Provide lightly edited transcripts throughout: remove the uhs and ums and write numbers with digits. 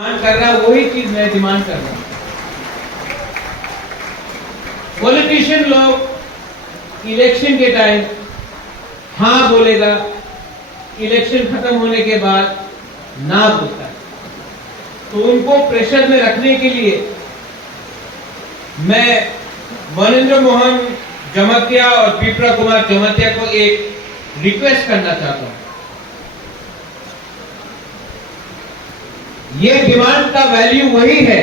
कर रहा वही चीज मैं डिमांड कर रहा हूं। पॉलिटिशियन लोग इलेक्शन के टाइम हाँ बोलेगा, इलेक्शन खत्म होने के बाद ना बोलता है, तो उनको प्रेशर में रखने के लिए मैं मनेंद्र मोहन जमतिया और पिपरा कुमार जमतिया को एक रिक्वेस्ट करना चाहता हूं। ये डिमांड का वैल्यू वही है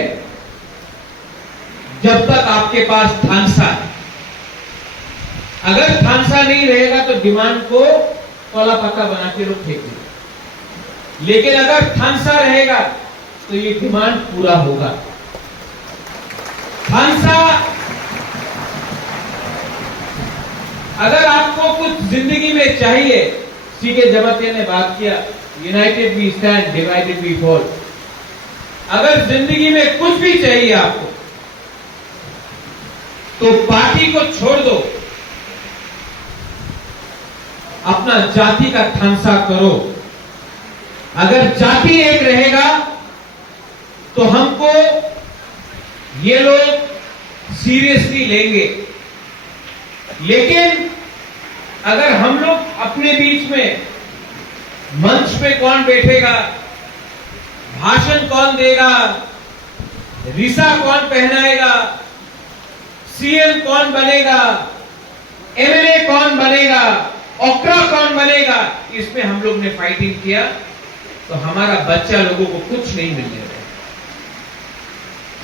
जब तक आपके पास थानसा है। अगर थानसा नहीं रहेगा तो डिमांड को तोला पक्का बना के लोग फेंक देंगे, लेकिन अगर थानसा रहेगा तो ये डिमांड पूरा होगा। थानसा, अगर आपको कुछ जिंदगी में चाहिए, सीके जमतिया ने बात किया, united we stand divided we fall. अगर जिंदगी में कुछ भी चाहिए आपको तो पार्टी को छोड़ दो, अपना जाति का थानसा करो। अगर जाति एक रहेगा तो हमको ये लोग सीरियसली लेंगे, लेकिन अगर हम लोग अपने बीच में मंच पे कौन बैठेगा, भाषण कौन देगा, रिसा कौन पहनाएगा, सीएम कौन बनेगा, एमएलए कौन बनेगा, ओक्रा कौन बनेगा, इसमें हम लोग ने फाइटिंग किया तो हमारा बच्चा लोगों को कुछ नहीं मिलने वाला।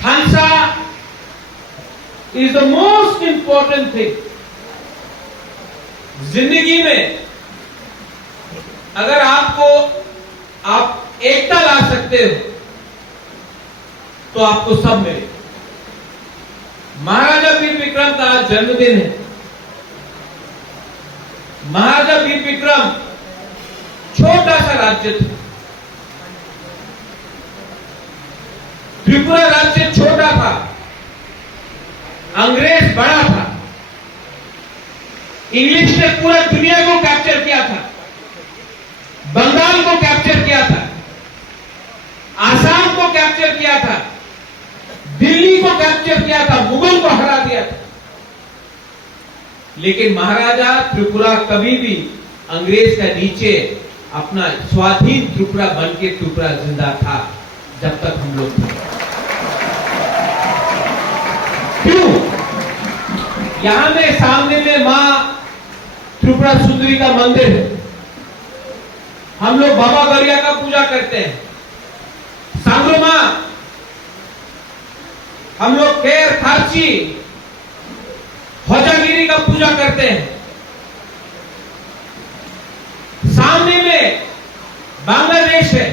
थानसा is the most important thing जिंदगी में। अगर आप एकता ला सकते हो तो आपको सब मिले। महाराजा वीर विक्रम का आज जन्मदिन है। महाराजा वीर विक्रम छोटा सा राज्य था, त्रिपुरा राज्य छोटा था, अंग्रेज बड़ा था, इंग्लिश ने पूरा दुनिया को कैप्चर किया था, बंगाल को कैप्चर किया था, आसाम को कैप्चर किया था, दिल्ली को कैप्चर किया था, मुगल को हरा दिया था। लेकिन महाराजा त्रिपुरा कभी भी अंग्रेज का नीचे अपना स्वाधीन त्रिपुरा बनके त्रिपुरा जिंदा था जब तक हम लोग थे। क्यों? यहां में सामने में मां त्रिपुरा सुंदरी का मंदिर है। हम लोग बाबा गरिया का पूजा करते हैं, सांग्रोमा, हम लोग केर खारची, होजागिरी का पूजा करते हैं। सामने में बांग्लादेश है,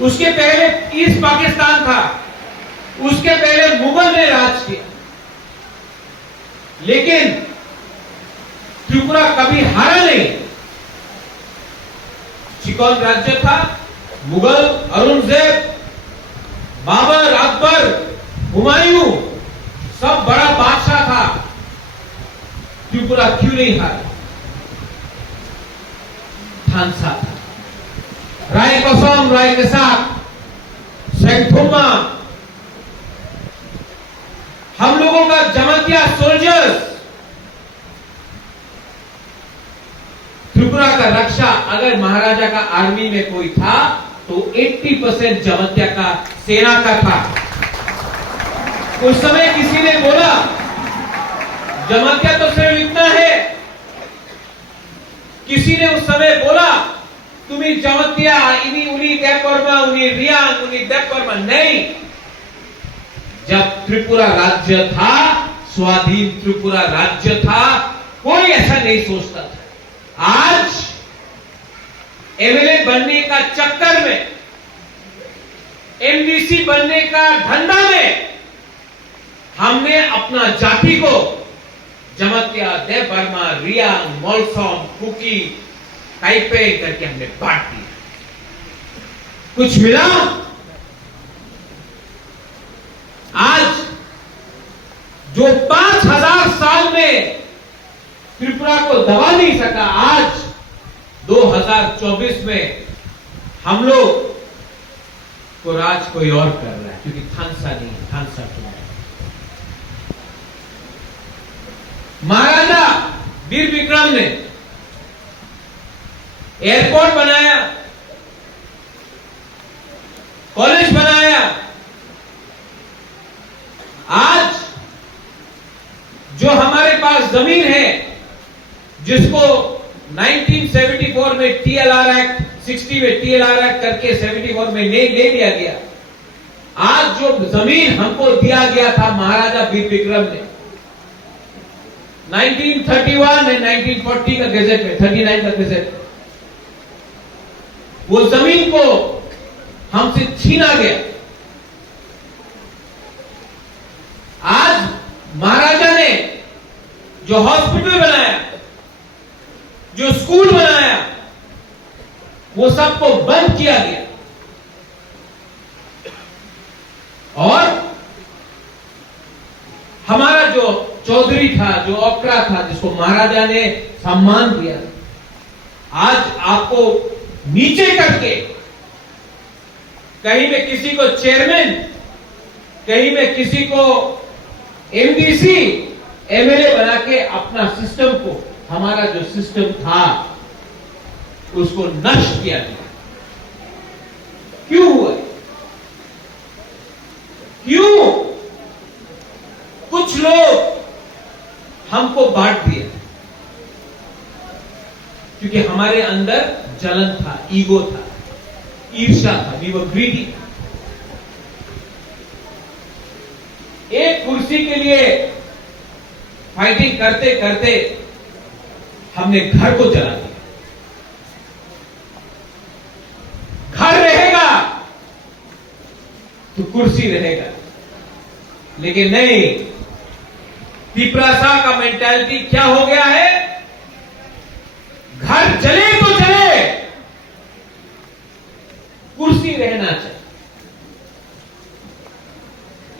उसके पहले ईस्ट पाकिस्तान था, उसके पहले मुगल ने राज किया, लेकिन त्रिपुरा कभी हारा नहीं। चिकौन राज्य था, मुगल, औरंगजेब, बाबर, अकबर, हुमायूं, सब बड़ा बादशाह था, त्रिपुरा क्यों नहीं हारा? थानसा था। राय कसम, राय कसाक, सेंथुमा, हम लोगों का जमतिया सोल्जर्स त्रिपुरा का रक्षा। अगर महाराजा का आर्मी में कोई था तो 80% जमतिया का सेना का था। उस समय किसी ने बोला जमतिया तो सिर्फ इतना है, किसी ने उस समय बोला तुम्हें जमतिया इनी उनी देवर्मा उनी रियांग उनी देवर्मा नहीं। जब त्रिपुरा राज्य था, स्वाधीन त्रिपुरा राज्य था, कोई ऐसा नहीं सोचता था। आज एमएलए बनने का चक्कर में, एमडीसी बनने का धंधा में हमने अपना जाति को जमतिया, देवर्मा, रियांग, मोलसोम, कुकी, ताइपे करके हमने बांट दिया। कुछ मिला? आज जो 5000 साल में त्रिपुरा को दबा नहीं सका, आज 2024 में हम लोग को राज कोई और कर रहा है, क्योंकि थानसा नहीं, थानसा चुना है। महाराजा वीर विक्रम ने एयरपोर्ट बनाया, कॉलेज बनाया। आज जो हमारे पास जमीन है, जिसको 1974 में टीएलआर एक्ट 60 में टीएलआर एक्ट करके 74 में ले लिया गया। आज जो जमीन हमको दिया गया था महाराजा वीर विक्रम ने 1931 एंड 1940 का गजट में, 39 का गजट, वो जमीन को हमसे छीना गया। आज महाराजा ने जो हॉस्पिटल बनाया, जो स्कूल बनाया, वो सबको बंद किया गया। और हमारा जो चौधरी था, जो ओकरा था, जिसको महाराजा ने सम्मान दिया, आज आपको नीचे करके कहीं में किसी को चेयरमैन, कहीं में किसी को एमडीसी, एमएलए बना के अपना सिस्टम को, हमारा जो सिस्टम था उसको नष्ट किया गया। क्यों हुआ? क्यों? कुछ लोग हमको बांट दिए, क्योंकि हमारे अंदर जलन था, ईगो था, ईर्ष्या था, वी वर ग्रीडी। एक कुर्सी के लिए फाइटिंग करते करते हमने घर को जला दिया। घर रहेगा तो कुर्सी रहेगा, लेकिन नहीं, पिपरासा का मेंटालिटी क्या हो गया है? घर जले तो जले, कुर्सी रहना चाहिए।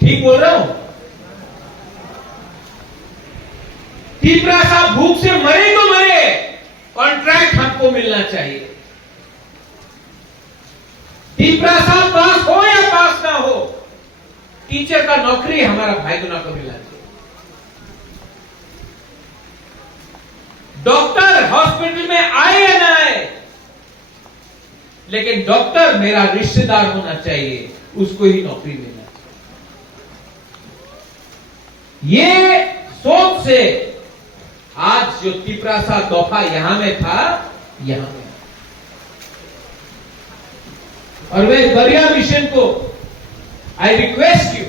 ठीक बोल रहा हूं? पिपरासा भूख से मरे तो मरे, कॉन्ट्रैक्ट हमको मिलना चाहिए। पिपरासा पास हो या पास ना हो, टीचर का नौकरी हमारा भाई गुना को मिलना चाहिए। डॉक्टर हॉस्पिटल में आए या ना आए, लेकिन डॉक्टर मेरा रिश्तेदार होना चाहिए, उसको ही नौकरी मिलना चाहिए। ये सोच से आज जो पिपरासा दफा यहां में था, यहां में, और मैं बरिया मिशन को आई रिक्वेस्ट यू,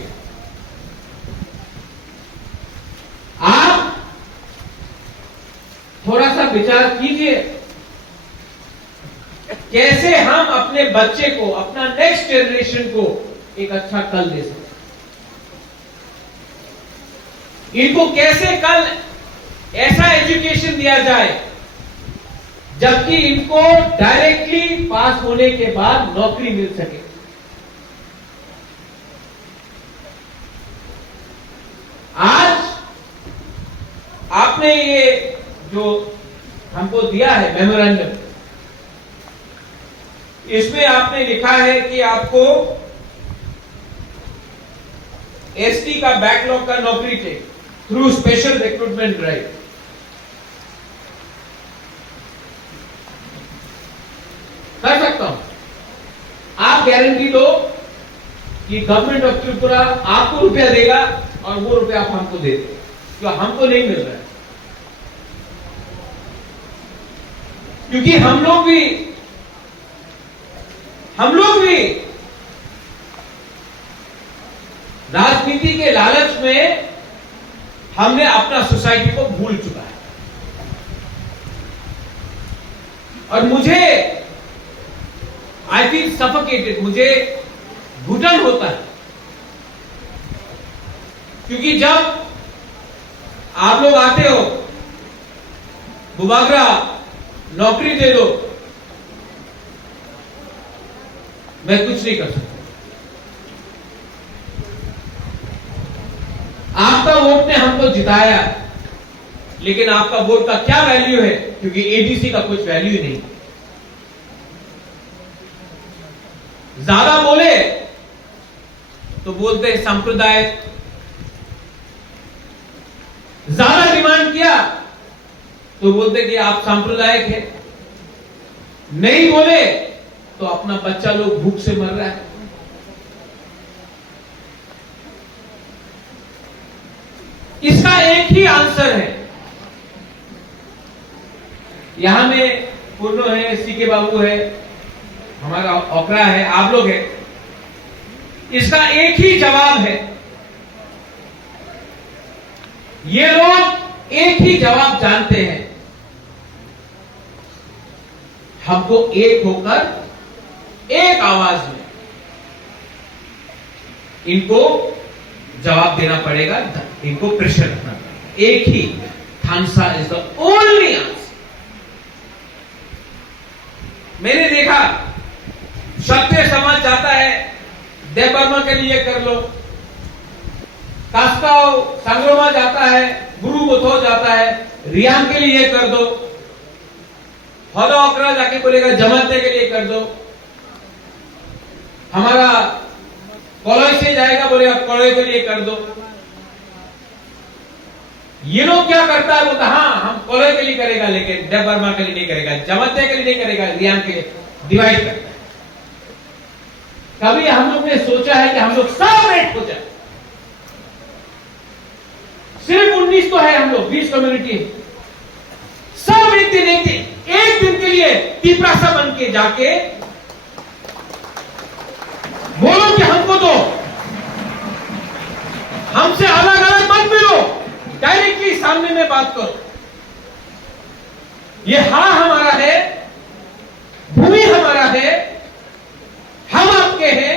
आप थोड़ा सा विचार कीजिए, कैसे हम अपने बच्चे को, अपना नेक्स्ट जनरेशन को एक अच्छा कल दे सकते, इनको कैसे कल ऐसा एजुकेशन दिया जाए जबकि इनको डायरेक्टली पास होने के बाद नौकरी मिल सके। आज आपने ये जो हमको दिया है मेमोरेंडम, इसमें आपने लिखा है कि आपको एसटी का बैकलॉग का नौकरी चाहिए थ्रू स्पेशल रिक्रूटमेंट ड्राइव। कर सकता हूं, आप गारंटी दो कि गवर्नमेंट ऑफ त्रिपुरा आपको रुपया देगा और वो रुपया आप हमको दे दो, जो हमको नहीं मिल रहा है। क्योंकि हम लोग भी राजनीति के लालच में हमने अपना सोसाइटी को भूल चुका है। और मुझे आई फील सफोकेटेड, मुझे घुटन होता है, क्योंकि जब आप लोग आते हो, बुबागरा नौकरी दे दो, मैं कुछ नहीं कर सकता। आपका वोट ने हमको जिताया, लेकिन आपका वोट का क्या वैल्यू है? क्योंकि एडीसी का कुछ वैल्यू ही नहीं। ज्यादा बोले तो बोलते हैं सांप्रदायिक। ज्यादा डिमांड किया तो बोलते कि आप सांप्रदायिक है। नहीं बोले तो अपना बच्चा लोग भूख से मर रहा है। इसका एक ही आंसर है। यहां में पूर्णो है, सीके बाबू है, हमारा ओकरा है, आप लोग है। इसका एक ही जवाब है। ये लोग एक ही जवाब जानते हैं। हमको एक होकर एक आवाज में इनको जवाब देना पड़ेगा, इनको प्रेशर रखना पड़ेगा। एक ही थानसा इज द ओनली आंसर। मैंने देखा क्षत्रिय समाज जाता है, देव बर्मा के लिए कर लो, कास्काओ सांग्रोमा जाता है, गुरु बोथो जाता है, रियांग के लिए कर दो, हौदा ओकरा जाके बोलेगा जमाते के लिए कर दो, हमारा कॉलेज से जाएगा बोलेगा कॉलेज के लिए कर दो। ये लोग क्या करता है, बोलता हाँ हम कॉलेज के लिए करेगा, लेकिन देव बर्मा के लिए नहीं करेगा, जमाते के लिए नहीं करेगा, रियांग के लिए डिवाइड करता है। कभी हम लोग ने सोचा है कि हम लोग सब एक हो जाए? सिर्फ 19 तो है, हम लोग 20 कम्युनिटी है, सब एक दिन के लिए तिपरासा बन के जाके बोलो कि हमको दो, हमसे अलग अलग मत मिलो, डायरेक्टली सामने में बात करो। ये हाँ हमारा है, भूमि हमारा है, हम आपके हैं,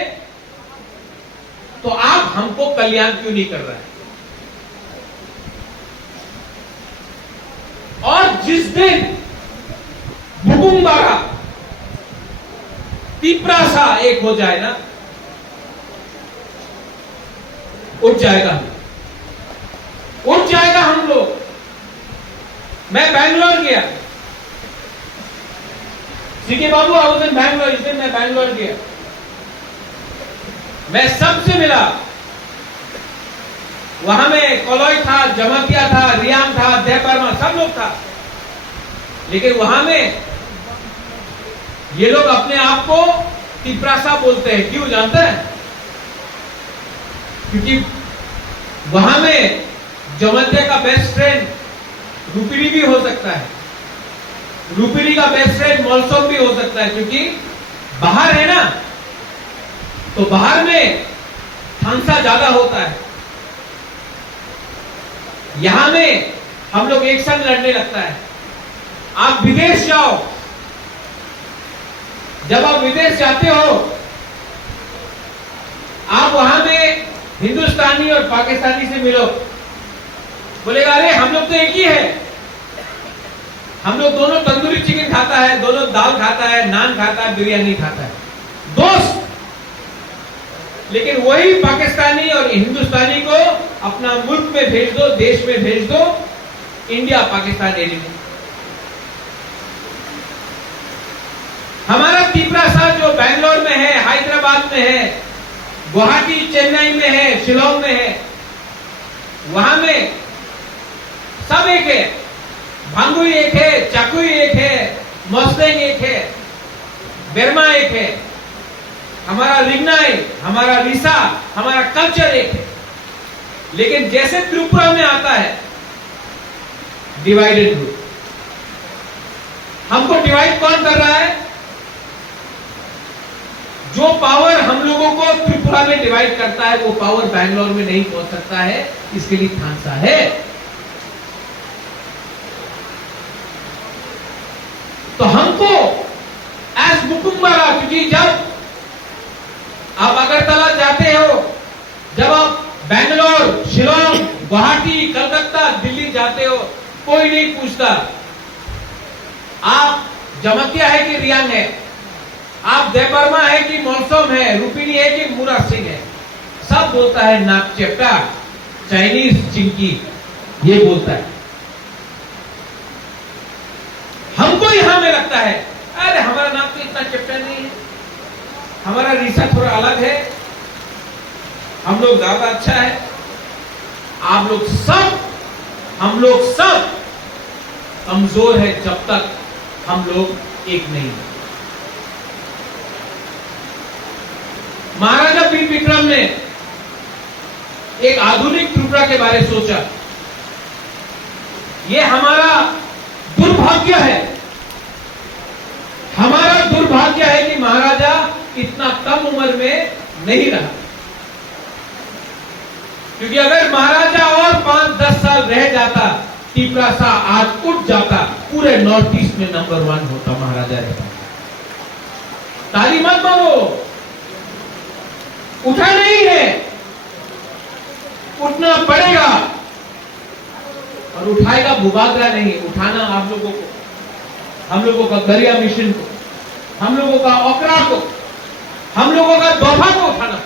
तो आप हमको कल्याण क्यों नहीं कर रहे हैं? और जिस दिन बुकुम्बारा तिपरासा एक हो जाए ना, उठ जाएगा हम लोग। मैं बैंगलोर गया, CK Babu house in Bangalore, इस दिन मैं बैंगलोर गया, मैं सबसे मिला। वहां में कॉलोई था, जमातिया था, रियाम था, देव बर्मा, सब लोग था। लेकिन वहां में ये लोग अपने आप को तिपरासा बोलते हैं। क्यों जानते हैं? क्योंकि वहां में जमातिया का बेस्ट फ्रेंड रुपिरी भी हो सकता है, रुपिरी का बेस्ट फ्रेंड मोलसोम भी हो सकता है, क्योंकि बाहर है ना, तो बाहर में थानसा ज्यादा होता है। यहां में हम लोग एक संग लड़ने लगता है। आप विदेश जाओ, जब आप विदेश जाते हो, आप वहां में हिंदुस्तानी और पाकिस्तानी से मिलो, बोलेगा अरे हम लोग तो एक ही है, हम लोग दोनों तंदूरी चिकन खाता है, दोनों दाल खाता है, नान खाता है, बिरयानी खाता है, दोस्त। लेकिन वही पाकिस्तानी और हिंदुस्तानी को अपना मुल्क में भेज दो, देश में भेज दो, इंडिया पाकिस्तान एनिमी। हमारा तिपरासा जो बैंगलोर में है, हैदराबाद में है, गुवाहाटी चेन्नई में है, शिलोंग में है, वहां में सब एक है। भांगुई एक है, चाकुई एक है, मोस्टेंग एक है, बेरमा एक है, हमारा रिग्नाई, हमारा रिसा, हमारा कल्चर एक है। लेकिन जैसे त्रिपुरा में आता है डिवाइडेड ग्रुप, हमको डिवाइड कौन कर रहा है? जो पावर हम लोगों को त्रिपुरा में डिवाइड करता है, वो पावर बैंगलोर में नहीं पहुंच सकता है, इसके लिए थानसा है। तो हमको एज बुकुम्बारा, क्योंकि जब आप अगरतला जाते हो, जब आप बैंगलोर, शिलोंग, गुवाहाटी, कलकत्ता, दिल्ली जाते हो, कोई नहीं पूछता आप जमातिया है कि रियांग है, आप देवबर्मा है कि मोलसोम है, रुपिनी है कि मुरा सिंह है, सब बोलता है नाक चेप्टा, चाइनीज चिंकी, ये बोलता है। हमको यहां में लगता है अरे हमारा नाम तो इतना चेप्टा नहीं है, हमारा रिसा थोड़ा अलग है, हम लोग ज्यादा अच्छा है, आप लोग सब, हम लोग सब कमजोर है जब तक हम लोग एक नहीं हैं। महाराजा वीर विक्रम ने एक आधुनिक त्रिपुरा के बारे में सोचा। यह हमारा दुर्भाग्य है, हमारा दुर्भाग्य है कि महाराजा इतना कम उम्र में नहीं रहा, क्योंकि अगर महाराजा और 5-10 साल रह जाता, तिपरासा आज उठ जाता, पूरे नॉर्थ ईस्ट में नंबर 1 होता महाराजा रहता। ताली मत मारो, उठा नहीं है, उठना पड़ेगा, और उठाएगा भूभागरा नहीं, उठाना आप लोगों को, हम लोगों का गरिया मिशन को, हम लोगों का ओकरा को, हम लोगों का दोफा को उठाना।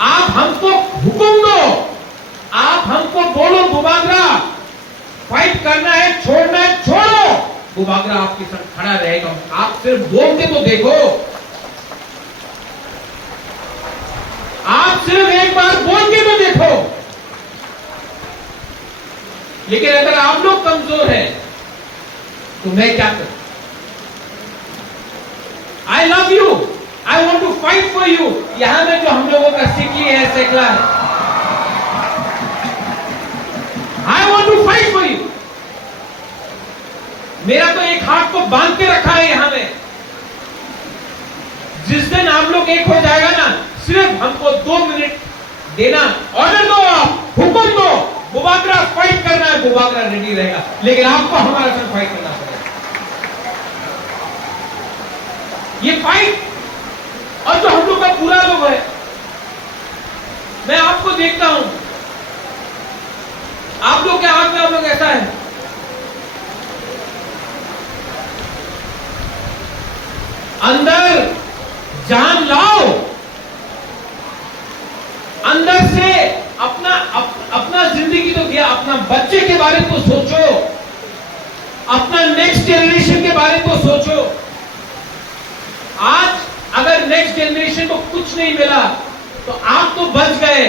आप हमको हुक्म दो, आप हमको बोलो भूभागरा फाइट करना है, छोड़ना है, छोड़ो, भूभागरा आपके साथ खड़ा रहेगा। आप सिर्फ बोल के तो देखो, आप सिर्फ एक बार बोल के तो देखो। लेकिन अगर आप लोग कमजोर हैं तो मैं क्या करूं? I love you, I want to fight for you. यहां में जो हम लोगों का सिकली है, सेकला है, I want to fight for you. मेरा तो एक हाथ को बांध के रखा है यहां में। जिस दिन आप लोग एक हो जाएगा ना, सिर्फ हमको 2 मिनट देना, ऑर्डर दो, आप हुक्म दो, भूभागरा फाइट करना है, भूभागरा रेडी रहेगा। लेकिन आपको हमारे साथ फाइट करना पड़ेगा। ये फाइट, और जो हम लोग का पूरा लोग है, मैं आपको देखता हूं, आप लोग के हाथ में आप लोग ऐसा है, अंदर जान लाओ, अंदर से अपना जिंदगी तो दिया, अपना बच्चे के बारे में तो सोचो, अपना नेक्स्ट जनरेशन के बारे में तो सोचो। आज अगर नेक्स्ट जनरेशन को कुछ नहीं मिला तो आप तो बच गए,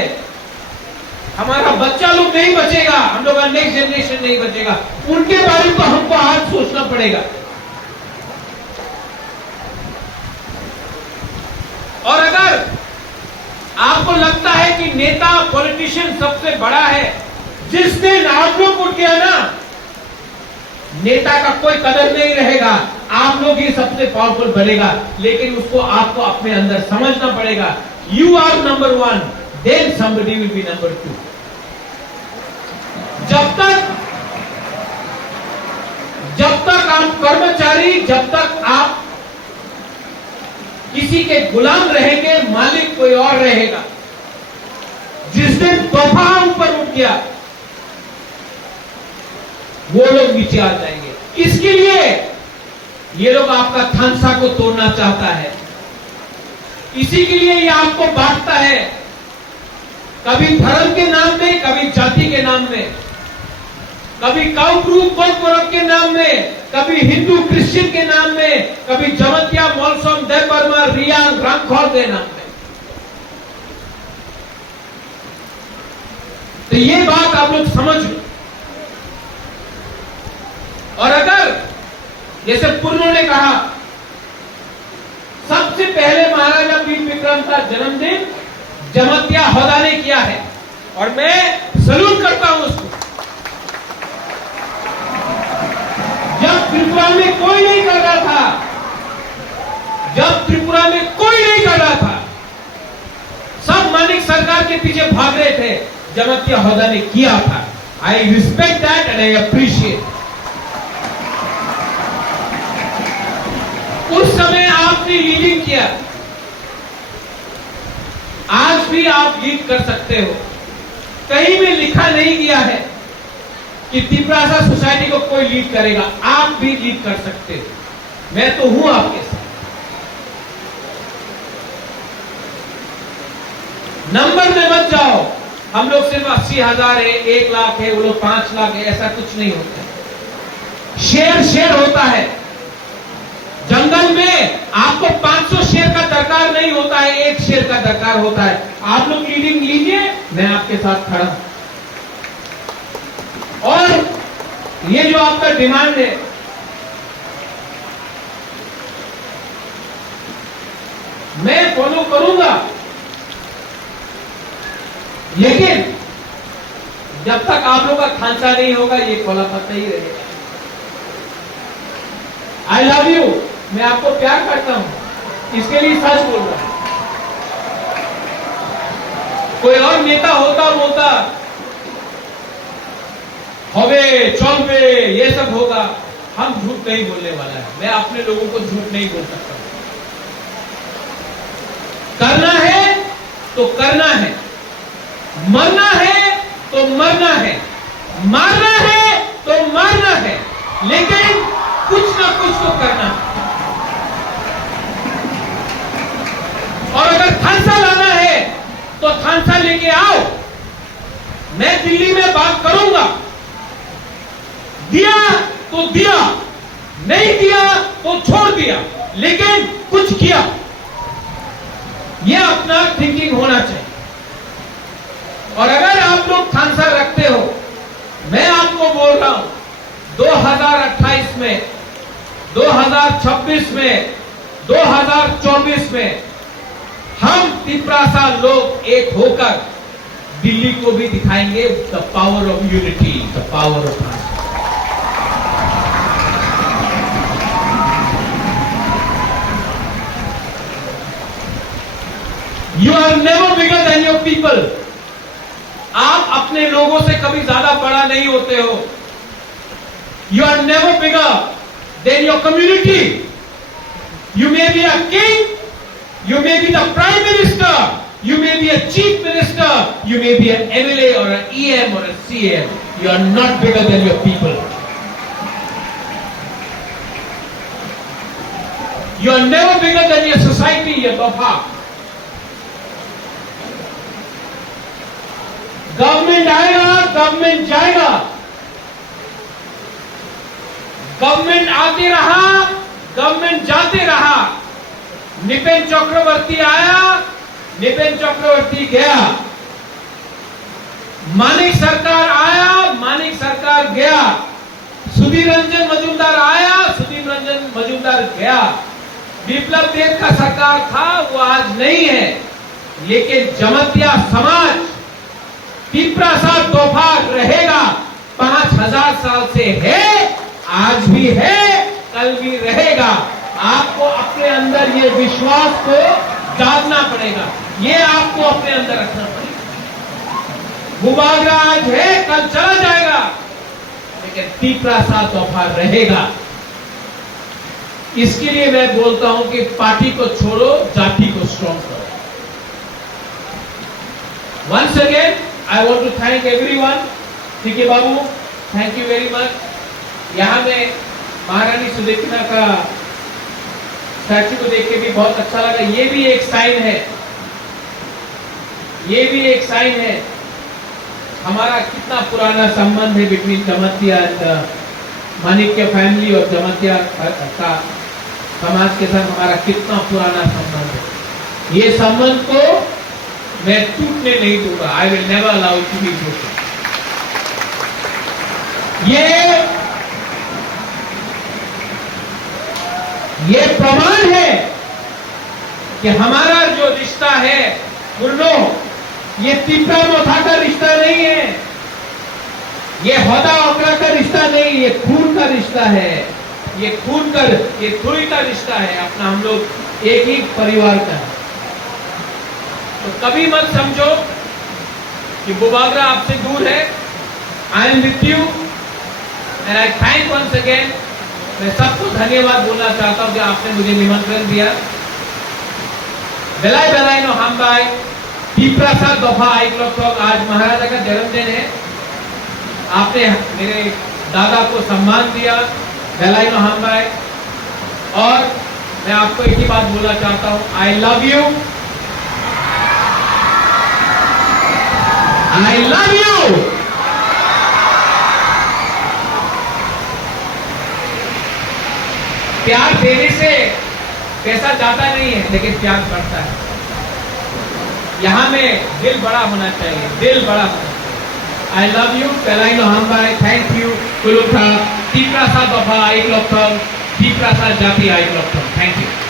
हमारा बच्चा लोग नहीं बचेगा, हम लोग का नेक्स्ट जनरेशन नहीं बचेगा, उनके बारे में तो हमको आज सोचना पड़ेगा। और अगर आपको लगता है कि नेता, पॉलिटिशियन सबसे बड़ा है, जिस दिन आप लोग उठ गया ना, नेता का कोई कदर नहीं रहेगा, आप लोग ही सबसे पावरफुल बनेगा। लेकिन उसको आपको अपने अंदर समझना पड़ेगा, you are number 1, then somebody will be number 2। जब तक आप कर्मचारी, जब तक आप किसी के गुलाम रहेंगे, मालिक कोई और रहेगा। जिस दिन तोहफा ऊपर उठ गया, वो लोग नीचे आ जाएंगे। इसके लिए ये लोग आपका थानसा को तोड़ना चाहता है, इसी के लिए ये आपको बांटता है, कभी धर्म के नाम में, कभी जाति के नाम में, कभी काउ ग्रुप वर्ग के नाम में, कभी हिंदू क्रिश्चियन के नाम में, कभी जमतिया, मौलसम, देवबर्मा, रियांग, रामखौर के नाम में। तो ये बात आप लोग समझ लो। और अगर जैसे पूर्णों ने कहा, सबसे पहले महाराजा वीर विक्रम का जन्मदिन जमतिया होदा ने किया है, और मैं सलूट करता हूं उसको। जब त्रिपुरा में कोई नहीं कर रहा था, जब त्रिपुरा में कोई नहीं कर रहा था, सब मानिक सरकार के पीछे भाग रहे थे, जमतिया होदा ने किया था। I respect that and I appreciate. उस समय आपने लीडिंग किया, आज भी आप लीड कर सकते हो। कहीं में लिखा नहीं गया है कि तिपरासा सोसाइटी को कोई लीड करेगा, आप भी लीड कर सकते हो। मैं तो हूं आपके साथ। नंबर में मत जाओ, हम लोग सिर्फ 80,000 है, 1 लाख है, वो लोग 5 लाख है, ऐसा कुछ नहीं होता है। शेयर होता है। जंगल में आपको 500 शेर का दरकार सरकार होता है। आप लोग लीडिंग लीजिए, मैं आपके साथ खड़ा हूं। और ये जो आपका डिमांड है, मैं फॉलो करूंगा, लेकिन जब तक आप लोग का खांचा नहीं होगा ये खोला पत्ता ही रहेगा। आई लव यू, मैं आपको प्यार करता हूं, इसके लिए सच बोल रहा हूं। कोई और नेता होता बोलता हवे चौबे ये सब होगा, हम झूठ नहीं बोलने वाला है। मैं अपने लोगों को झूठ नहीं बोल सकता। करना है तो करना है, मरना है तो मरना है, मारना है तो मारना है, लेकिन कुछ ना कुछ तो करना है। और अगर थांसा लाना है तो थांसा लेके आओ। मैं दिल्ली में बात करूंगा, दिया तो दिया, नहीं दिया तो छोड़ दिया, लेकिन कुछ किया। यह अपना थिंकिंग होना चाहिए। और अगर आप लोग थांसा रखते हो, मैं आपको बोल रहा हूं 2028 में, 2026 में, 2024 में हम तिपरासा लोग एक होकर दिल्ली को भी दिखाएंगे the power of unity, the power of transfer. You are never bigger than your people. आप अपने लोगों से कभी ज्यादा बड़ा नहीं होते हो। You are never bigger than your community. You may be a king, you may be the prime minister, you may be a chief minister, you may be an MLA or an EM or a CM. You are not bigger than your people. You are never bigger than your society, your Bapa. Government आएगा, government जाएगा, government आते रहा, government जाते रहा। निपेन चक्रवर्ती आया, निपेन चक्रवर्ती गया। मानिक सरकार आया, मानिक सरकार गया। सुधीर रंजन मजूमदार आया, सुधीर रंजन मजूमदार गया। विप्लव देव का सरकार था, वो आज नहीं है, लेकिन जमतिया समाज तिपरासा तोहफा रहेगा। 5000 साल से है, आज भी है, कल भी रहेगा। आपको अपने अंदर ये विश्वास को डालना पड़ेगा, ये आपको अपने अंदर रखना पड़ेगा। बुबागरा आज है, कल चला जाएगा, लेकिन तिपरासा तोहफा रहेगा। इसके लिए मैं बोलता हूं कि पार्टी को छोड़ो, जाति को स्ट्रॉन्ग करो। Once again I want to thank everyone. ठीक है बाबू, थैंक यू वेरी मच। यहां में महारानी सुदेशना का स्टैचू को देख के भी बहुत अच्छा लगा। ये भी एक साइन है, ये भी एक साइन है हमारा कितना पुराना संबंध है बिटवीन जमतिया एंड माणिक्य फैमिली और जमतिया का समाज के साथ हमारा कितना पुराना संबंध है। ये संबंध को मैं टूटने नहीं दूंगा। I will never allow to be broken. ये प्रमाण है कि हमारा जो रिश्ता है गुरनो, ये तिपरा मोथा का रिश्ता नहीं है, ये होदा ओकरा का रिश्ता नहीं, ये खून का रिश्ता है, ये थोड़ी का रिश्ता है अपना। हम लोग एक ही परिवार का है। तो कभी मत समझो कि बुबागरा आपसे दूर है। I am with you and I thank once again. मैं सबको धन्यवाद बोलना चाहता हूं कि आपने मुझे निमंत्रण दिया। बेलाई बेलाई नो हम भाई तिपरासा दफा आइक्लॉक आज महाराजा का जन्मदिन है। आपने मेरे दादा को सम्मान दिया, बेलाई नो हम भाई। और मैं आपको एक ही बात बोलना चाहता हूं, आई love you, I love you. प्यार देने से पैसा जाता नहीं है, लेकिन प्यार बढ़ता है। यहाँ में दिल बड़ा होना चाहिए, दिल बड़ा होना चाहिए। आई लव यू, पेलाइनो हाम्बाई, थैंक यू, कुलुथा, टीप्रासा बफा आइक लक्थम, टीप्रासा जाति आइक लक्थम, थैंक यू।